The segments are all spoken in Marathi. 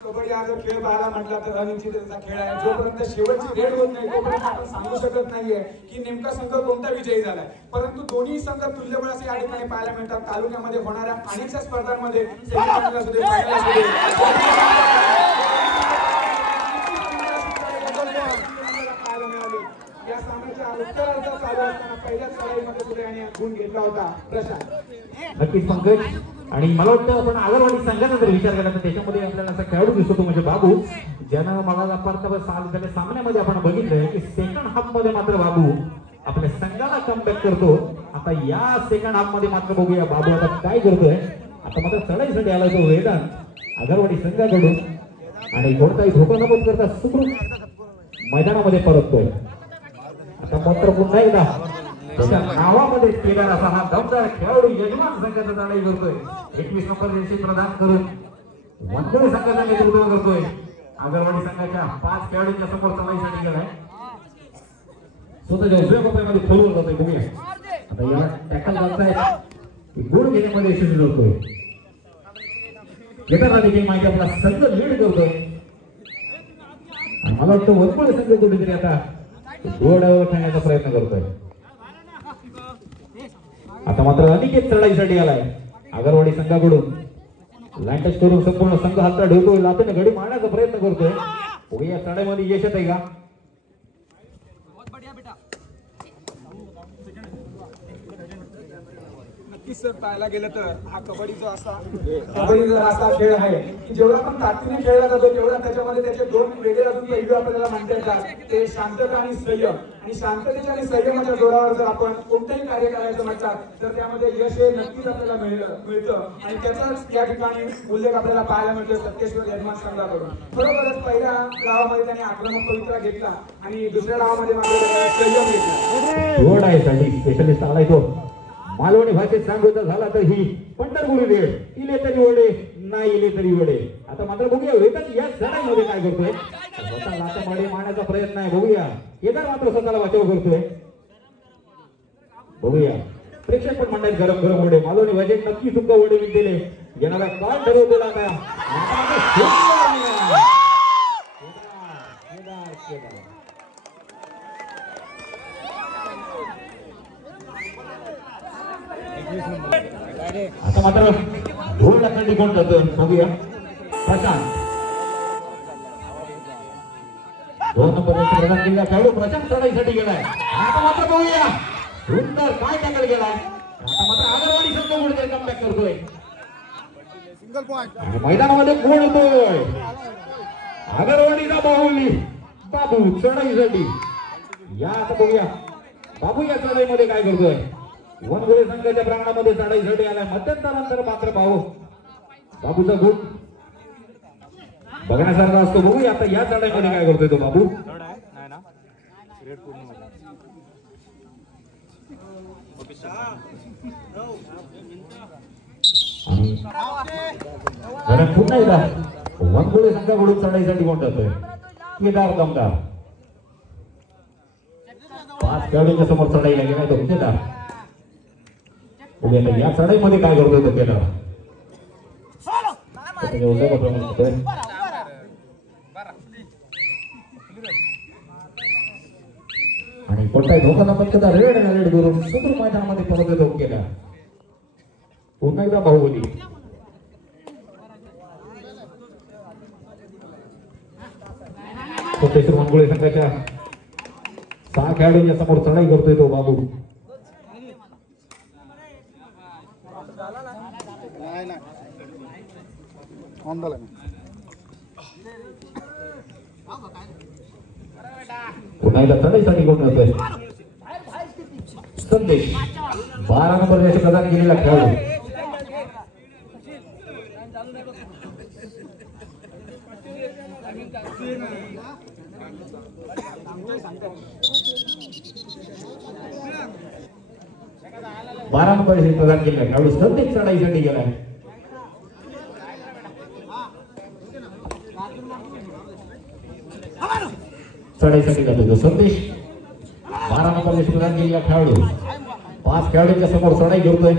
कबड्डी हा जर खेळ पाहायला म्हटला तर अनिश्चिततेचा खेळ आहे। जोपर्यंत शेवटची रेड होत नाही तोपर्यंत आपण सांगू शकत नाहीये की नेमका संघ कोणता विजयी झालाय। परंतु दोन्ही संघ तुल्यबळ असे या ठिकाणी पाहायला मिळतात। तालुक्यामध्ये होणाऱ्या अनेकशा स्पर्धांमध्ये सेमीफायनल असू दे, फायनल असू दे, या सामन्याच्या उत्तरार्ध चालू असताना पहिल्याच लढाईमध्ये सूर्याने गुण घेतला होता। प्रशांत नक्कीच पंकज, आणि मला वाटतं आपण आगरवाडी संघाचा जर विचार केला तर त्याच्यामध्ये आपल्याला असा खेळाडू दिसतो म्हणजे बाबू, ज्यानं मला परत सामन्यामध्ये आपण बघितलंय की सेकंड हाफ मध्ये मात्र बाबू आपल्या संघाला कमबॅक करतो। आता या सेकंड हाफ मध्ये मात्र बघूया बाबू आता काय करतोय। आता मात्र चढाईसाठी आला तो वेदांत आगरवाडी संघाकडून, आणि कोणताही धोका न करता सुखरूप मैदानामध्ये परततोय। आता मात्र पुन्हा एकदा त्याच्या नावामध्ये केलेला असा हा दमदार खेळाडू यजमान संघाचा लढाई करतोय। 21 नंबर जर्सी प्रदान करून वनखळे संघाचा नेतृत्व करतोय। आगरवाडी संघाच्या 5 खेळाडूंच्या समोर चढाईसाठी गेलाय, स्वतःच्या उजव्या कोपऱ्यामध्ये खोलून जातोय। बघूया आता याला टॅकल करतायत, गुण घेण्यामध्ये यशस्वी होतोय। घेताना देखील माहिती आपला संघ लीड करतोय, मला वाटतं वनखळे संघ कुठेतरी आता गोडावर ठेवण्याचा प्रयत्न करतोय। आता मात्र अनिकेत चढाईसाठी आलाय आगरवाडी संघाकडून, लाईन टच करून संपूर्ण संघ हातात ठेवतोय, लातेने घडी मारण्याचा प्रयत्न करतोय। बघूया चढाईमध्ये यश येतंय का। नक्कीच सर पाहायला गेलं तर हा कबड्डीचा असा खेळ आहे की जेवढा आपण ताकदीने खेळला जातो तेवढा त्याच्यामध्ये त्याचे दोन वेगळे अजून पैलू आपल्याला मानता येतात, ते शांतता आणि संयम। आणि शांततेच्या आणि संयमाच्या जोरावर जर आपण कोणतेही कार्य करायचं म्हटलं तर त्यामध्ये यश हे नक्कीच आपल्याला मिळतं, आणि त्याचाच या ठिकाणी उल्लेख आपल्याला पाहायला मिळतो सत्तेश्वर यजमान संघाकडून। बरोबरच पहिल्या गावामध्ये त्याने आक्रमक पवित्रा घेतला आणि दुसऱ्या गावामध्ये मात्र संयम घेतला। गोड आहे साठी स्पेशलिस्ट आलाय तो। मालवणी भाषेत सांगायचं झाला तर ही पंढरपुरी रेड, इले तरी वडे नाही इले तरी वडे। आता मात्र बघूया वेदांत या चढाईमध्ये काय करतोय, स्वतः लाथा माडी मारण्याचा प्रयत्न आहे। बघूया केदार मात्र स्वतःला वाचव करतोय। बघूया प्रेक्षक पण म्हणतात गरम गरम वडे, मालवणी भाषेत नक्की सुद्धा वडे दिले येणारा काय ठरवतो आता आता मात्र ढोल टाकण्याची कोण जातं बघूया। प्रशांत 2 नंबर प्रदान केलेला खेळाडू प्रशांत चढाईसाठी गेलाय। आता मात्र बघूया सुंदर काय टॅकल गेलाय। आता मात्र आगरवाडी संघ पुढे कमबॅक करतोय आणि मैदानामध्ये कोण येतोय, आगरवाडीचा बाहुली बाबू चढाईसाठी। या आता बघूया बाबू या चढाईमध्ये काय करतोय। वनखळे संघाच्या प्रांगणामध्ये चढाईसाठी आलाय। मध्यंतरानंतर मात्र बाबूचा गुण बघण्यासारखा असतो। बघूया आता या चढाईमध्ये काय करतोय तो बाबू। पुन्हा एकदा वनखळे संघाकडून चढाईसाठी कोण जातोय, केदार दमदार। 5 खेळाडूंच्या समोर चढाईला गेलाय तो केदार। या चढाईमध्ये काय करतोय तो केदार। आणि कोणताही धोका न पत्करता रेड करून सुंदर मैदानामध्ये परत येतो केदार। पुन्हा एकदा बाहुबली कोटेश्वर वनखळे संघाच्या 6 खेळाडूंच्या समोर चढाई करतोय तो बाबू। पुन्हा एकदा चढाईसाठी कोण जातोय, संदेश 12 नंबर जर्सी प्रदान केलेला खेळाडू। बारा नंबर जर्सी प्रदान केलेला खेळाडू संदेश चढाईसाठी गेलाय। चढाईसाठी जातो संदेश 12 नंबर जर्सी प्रदान केलेला खेळाडू। 5 खेळाडूंच्या समोर चढाई करतोय।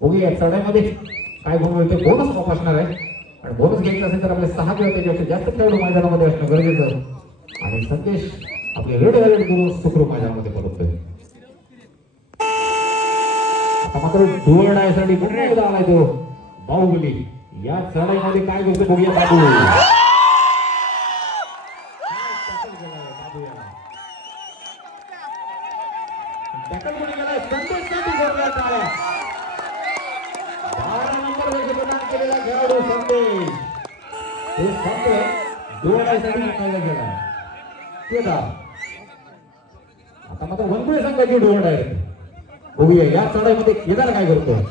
बघूया चढाईमध्ये काय गुण मिळते, बोनस वापसणार आहे। आणि बोनस घ्यायचं असेल तर आपले 6 किंवा त्याच्यापेक्षा जास्त खेळाडू मैदानामध्ये असणं गरजेचं. आणि संदेश आपले रेड वॅलेट करून सुखरूप मैदानामध्ये परततोय. आता मात्र डोळ डायसाठी पुन्हा एकदा आलाय तो बाहुबली. या चढाईमध्ये काय करतो बघूया बाबू. आता मात्र वनकुळे संघाची डोळ आहे. बघूया या चढाईमध्ये केदार काय करतोय.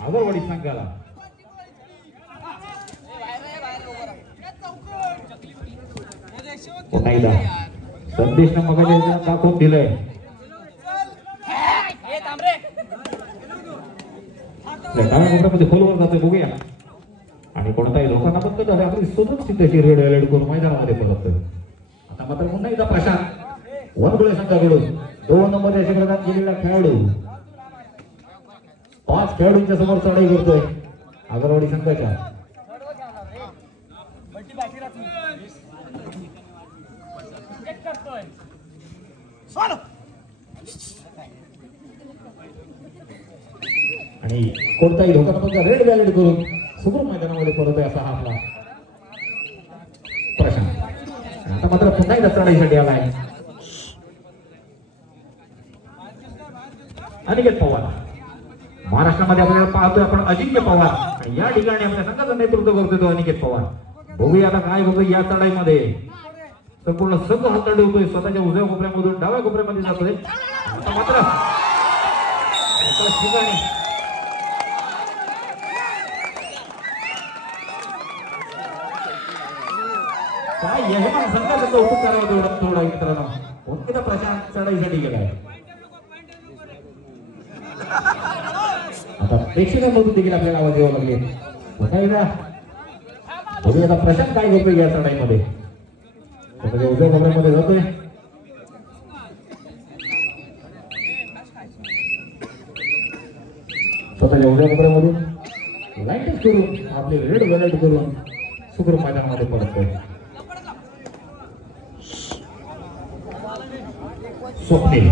आगरवाडी संघाला संदेशनं मगाच्या दाखवून दिलंय. डाव्या कोपऱ्यामध्ये खोलवर जातोय बघूया. आणि कोणताही लोकांना पण कळलं आपली सुरक्षित अशी रेड अलर्ट करून मैदानामध्ये परततोय. आता मात्र पुन्हा एकदा प्रशांत वनकुळे संघाकडून 2 नंबर अशी प्रदान केलेला खेळाडू 5 खेळाडूंच्या समोर चढाई करतोय आगरवाडी संघाच्या. आणि कोणताही धोका न रेड वॅलेट करून सुखरूप मैदानामध्ये परत आहे असा हा आपला प्रशांत. आता मात्र पुन्हा एकदा चढाईसाठी आलाय अनिकेत पवार. महाराष्ट्रामध्ये आपल्याला पाहतोय आपण अजिंक्य पवार. आणि या ठिकाणी आपल्या संघाचं नेतृत्व करतोय तो अनिकेत पवार. बघूया आता काय होतं या चढाईमध्ये. संपूर्ण संघ हाताळले होतोय स्वतःच्या उजव्या कोपऱ्यामधून डाव्या कोपऱ्यामध्ये जातोय. आता मात्र ठिकाणी काय यजमान संघाचं कौतुक करावं थोडं मित्रांनो. कोणत्या प्रशांत चढाईसाठी गेलाय. आता प्रेक्षकांमधून देखील आपल्याला आवाज यावं लागले. बघूया आता प्रशांत काय करतोय या चढाईमध्ये. स्वतःच्या उजव्या कोपऱ्यामध्ये जातोय. स्वतःच्या उजव्या कोपऱ्यामधून लाईटच करून आपले रेड वॅलेट करून सुखरूप मैदानामध्ये परततोय. स्वप्नील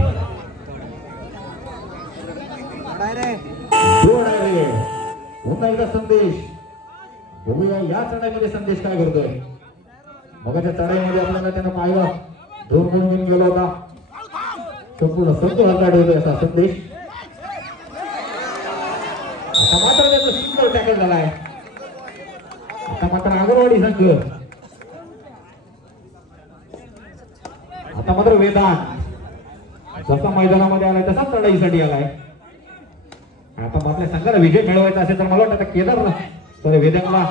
पुन्हा एकदा संदेश. बघूया या चढाईमध्ये संदेश काय करतोय. मगाच्या चढाईमध्ये आपल्याला त्यानं पाहिलं 2 गुण घेऊन गेला होता. संपूर्ण संघ हाताळले होते असा संदेश. आता मात्र त्याचं सिंगल टॅकल झालाय. आता मात्र आगरवाडी संघ. आता मात्र वेदांत जसा मैदानामध्ये आलाय तसाच चढाईसाठी आलाय. आता आपल्या संघाला विजय मिळवायचा असेल तर मला वाटतं केदार तर वेदांतला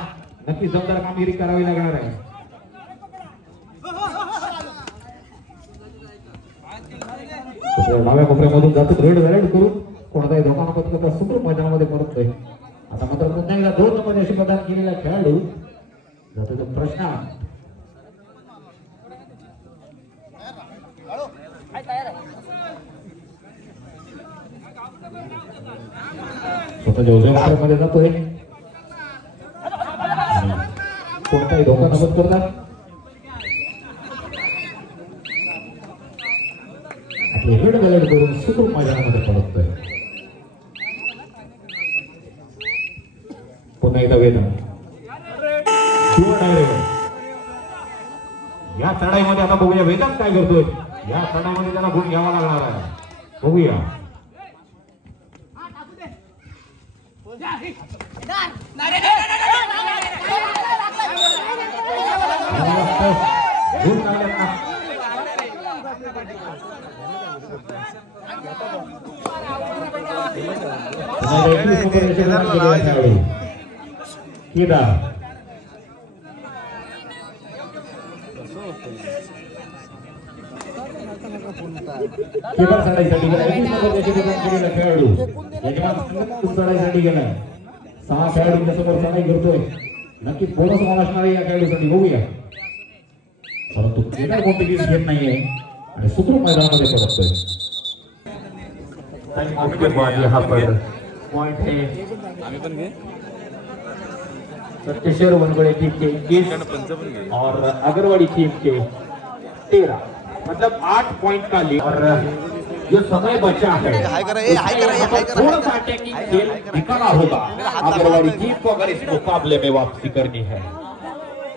नक्की दमदार कामगिरी करावी लागणार आहे. डाव्या कोपऱ्यामधून जातो रेड वॅलेट करून कोणताही धोका न पत्करता सुखरूप मैदानामध्ये परततोय. आता मात्र पुन्हा एकदा 2 नंबर अशी प्रदान केलेला खेळाडू जातो तो प्रशांत. स्वतःच्या उजव्या कोपऱ्यामध्ये जातोय. कोणताही धोका न पत्करता आपले रेड वॅलेट करून सुखरूप मैदानामध्ये परततोय. पुन्हा एकदा वेदांत या चढाईमध्ये. आता बघूया वेदांत काय करतोय. या चढाईमध्ये त्याला गुण घ्यावा लागणार आहे. बघूया गुण काढल्यात ना. चढाईसाठी खेळाडू 6 खेळाडूंच्या समोर चढाई करतोय. नक्की बोनस मान असणार या खेळाडूसाठी बघूया. परंतु क्रीडा कोणती घेत नाहीये आणि सुखरूप मैदानामध्ये परततोय. उसके बाद यहाँ पर पॉइंट है सत्येश्वर वनगड़े टीम के 21 और अगरवाड़ी टीम के 13, मतलब 8 पॉइंट का लीड. और जो समय बचा है थोड़ा सा अटैकिंग खेल दिखाना होगा अगरवाड़ी टीम को अगर इस मुकाबले में वापसी करनी है.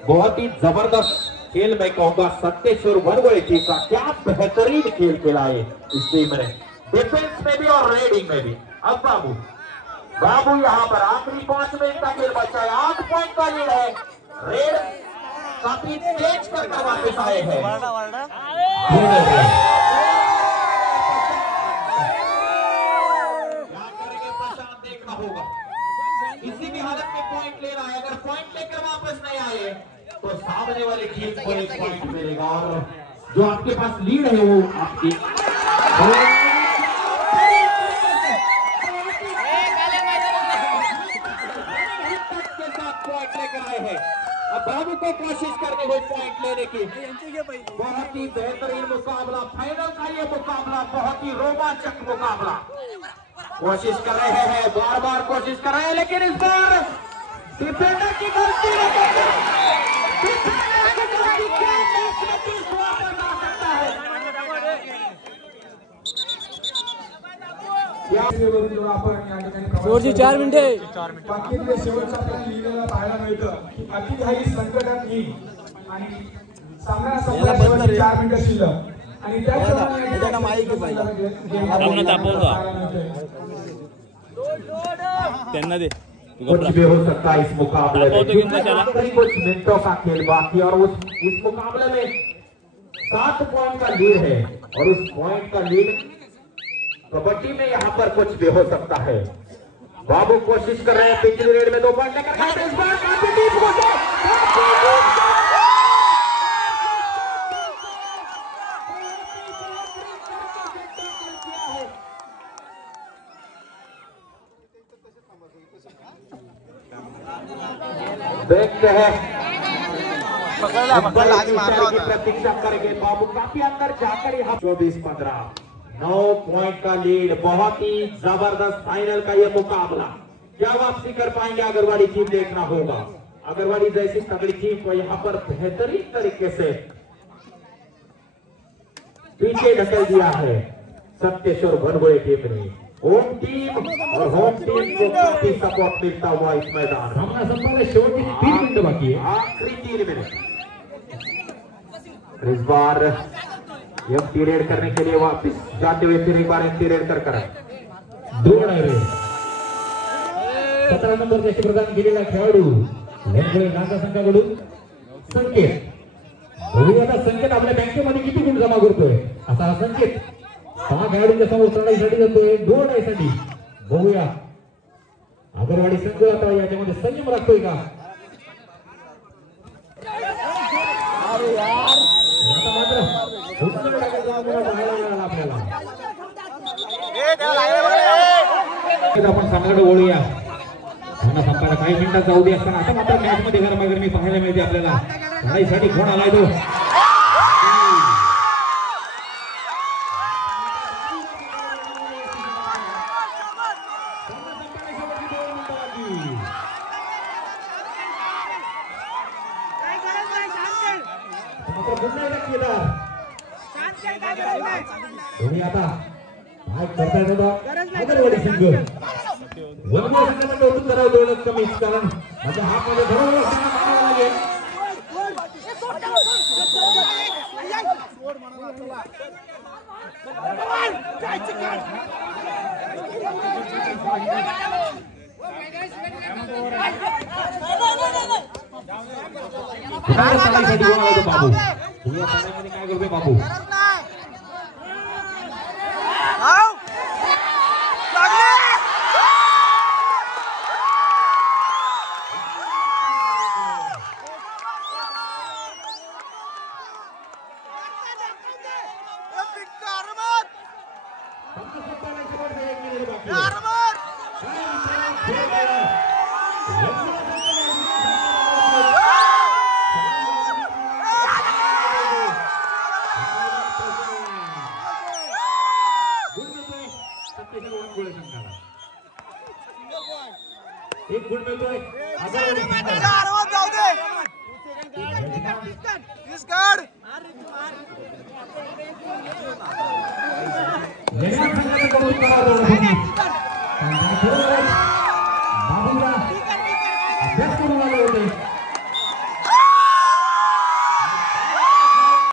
बहुत ही जबरदस्त खेल मैं कहूंगा सत्येश्वर वनगड़े टीम का. क्या बेहतरीन खेल खेला है इस टीम ने, डिफेंस में भी और रेडिंग में भी. अब बाबू यहाँ पर आखिरी 5 मिनट का खेल बचा है. 8 पॉइंट का लीड है. रेड काफी तेज करके वापस आए हैं. क्या करेंगे प्रशांत, देखना होगा. किसी भी हालत में पॉइंट लेना है. अगर पॉइंट लेकर वापस नहीं आए तो सामने वाली टीम को 1 पॉइंट मिलेगा. और जो आपके पास लीड है वो आपकी अब बाबू को कोशिश करनी हुई पॉइंट लेने की. बहुत ही बेहतरीन मुकाबला, फाइनल का ये मुकाबला बहुत ही रोमांचक मुकाबला. कोशिश कर रहे हैं, बार बार कोशिश कर रहे हैं, लेकिन इस बार डिफेंडर की गलती शेवटची 4 मिनिटे. बाकी शेवटचं आपल्याला लिहिलेलं पाहायला मिळतं की अतिघाई संकटात येईल आणि सामना संपला 4 मिनिटं शिल्लक आणि त्यांना दे. कुछ भी हो सकता है इस मुकाबले में. कुछ मिनटों का खेल बाकी और इस मुकाबले में 7 पॉइंट का लीड है. और उस पॉइंट का लीड कबड्डी में यहाँ पर कुछ भी हो सकता है. बाबू कोशिश कर रहे हैं पिछली रेड में 2 पॉइंट लेकर. इस बार काफी डीप हो गए. देखते हैं प्रतीक्षा करेंगे. बाबू काफी अंदर जाकर यहाँ 24-15 9 पॉइंट का लीड. बहुत ही जबरदस्त फाइनल का ये मुकाबला. क्या वापसी कर पाएंगे अगरवाड़ी टीम, देखना होगा. अगरवाड़ी जैसी तगड़ी टीम को यहाँ पर बेहतरीन तरीके से पीछे ढकल दिया है सत्येश्वर वनगड़े टीम ने. होम टीम और होम टीम को काफी सपोर्ट मिलता हुआ इस मैदान. सामना संपन्न, शेवटची 3 मिनिटं बाकी है. आखिरी 3 मिनट. इस बार एम्प्टी रेड करने के लिए वापस जाते हुए फिर एक बार एम्प्टी रेड कर 17 नंबर जैसे प्रदान केलेला खेळाडू वनगड़े नागा संघाकडून संकेत. बघूया आता संकेत आपल्या बँकेमध्ये किती गुण जमा करतोय. असा हा संकेत 6 खेळाडूंच्या समोर चढाईसाठी जातोय, 2 डायसाठी. बघूया अगरवाडी संघ आता याच्यामध्ये संयम राखतोय का. आपण सामन्याकडे वळूया. संपायला काही मिनिटात जाऊ दे असताना आता मात्र मॅच मध्ये गरमागरमी पाहायला मिळते आपल्याला. लढाईसाठी कोण आलाय तो. आता अगरवाडी संघ वनगड़े संघामध्ये उतरून करावं तेवढंच कमी. कारण आता हा मध्ये लागेल. बाबू काय करतोय बाबू. रांगोळी संघाला. एक गुण मिळतोय आगरवाडी संघाला.